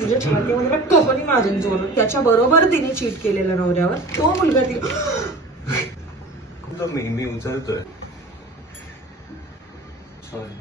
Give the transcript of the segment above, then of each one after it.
तुझ्या छातीमध्ये कपनी माझ्या जोर. त्याच्या बरोबर तिने चीट केलेलं नवऱ्यावर. तो मुलगा मी उचलतोय.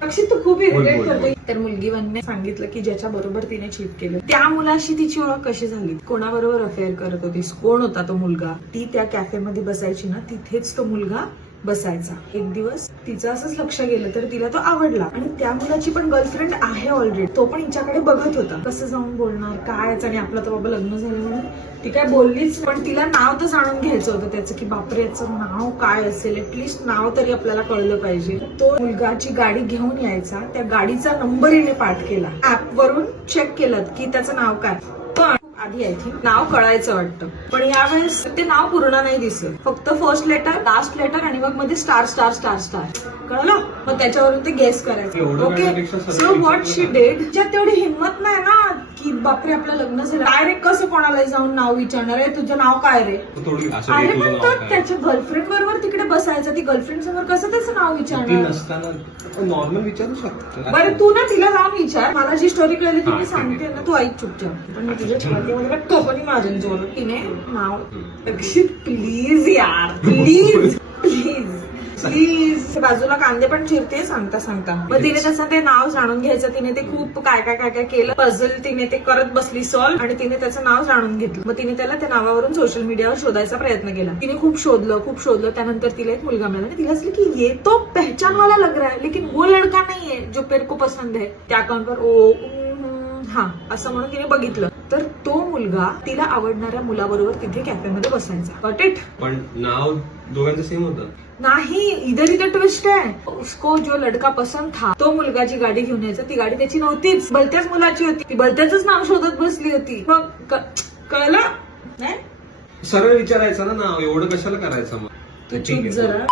अक्षित तू खूप इरिटेट करते. तर मुलगी वनने सांगितलं की ज्याच्या बरोबर तिने चीट केलं त्या मुलाशी तिची ओळख कशी झाली, कोणाबरोबर अफेअर करत होतीस, कोण होता तो मुलगा. ती त्या कॅफेमध्ये बसायची ना, तिथेच तो मुलगा बसायचा. एक दिवस तिचं असंच लक्ष गेलं तर तिला तो आवडला आणि त्या मुलाची पण गर्लफ्रेंड आहे ऑलरेडी. तो पण हिच्याकडे बघत होता. कसं जाऊन बोलणार काय, आणि आपलं तर बाबा लग्न झालं म्हणून ती काय बोललीच. पण तिला नाव तर जाणून घ्यायचं होतं त्याचं की बापरे याचं नाव काय असेल, ऍटलिस्ट नाव तरी आपल्याला कळलं पाहिजे. तो मुलगाची गाडी घेऊन यायचा. त्या गाडीचा नंबर हिने पाठ केला. ऍप वरून चेक केलं की त्याचं नाव काय. पण आधी आय थिंक नाव कळायचं वाटतं, पण यावेळेस ते नाव पूर्ण नाही दिसत. फक्त फर्स्ट लेटर, लास्ट लेटर आणि मग मध्ये स्टार स्टार स्टार स्टार कळलं. मग त्याच्यावरून ते गेस करायचं. Okay, so what she did. ज्यात तेवढी हिंमत नाही ना की बापरे आपलं लग्न झालं, डायरेक्ट कसं कोणाला जाऊन नाव विचारणार आहे, तुझं नाव काय रे. अरे पण तो त्याच्या गर्लफ्रेंड बरोबर तिकडे बसायचं. ती गर्लफ्रेंड समोर कसं त्याचं नाव विचारणार. नॉर्मल विचारू शकतो. बरं तू ना तिला जाऊन विचार. मला जी स्टोरी कळली ती मी सांगते ना, तू ऐक चुपचाप. पण मी तुझ्या छातीमध्ये कपनी माझ्या जोर. तिने नाव अक्षित प्लीज यार, प्लीज प्लीज प्लीज. बाजूला कांदे पण चिरते सांगता सांगता. मग तिने तसं ते नाव जाणून घ्यायचं. तिने ते खूप काय काय काय काय केलं. पझल तिने ते करत बसली सॉल्व आणि तिने त्याचं नाव जाणून घेतलं. मग तिने त्याला त्या नावावरून सोशल मीडियावर शोधायचा प्रयत्न केला. तिने खूप शोधलं. त्यानंतर तिला एक मुलगा मिळाला आणि तिला असलं की ये तो पहचान वाला लग रहा है लेकिन वो लड़का नहीं है जो मेरे को पसंद है. त्या अकाउंटवर ओ हा असं म्हणून तिने बघितलं तर तो मुलगा तिला आवडणाऱ्या मुलाबरोबर तिथे कॅफेमध्ये बसायचा. Got it. पण नाव दोघांचं सेम होतं नाही. इधर ट्विस्ट आहे. उसको जो लड़का पसंद था तो मुलगाची गाडी घेऊन यायचा. ती गाडी त्याची नव्हतीच, भलत्याच मुलाची होती. ती भलत्याच नाव शोधत बसली होती. मग कळलं नाही. सरळ विचारायचं ना नाव, एवढं कशाला करायचं मग. तू चूप जरा.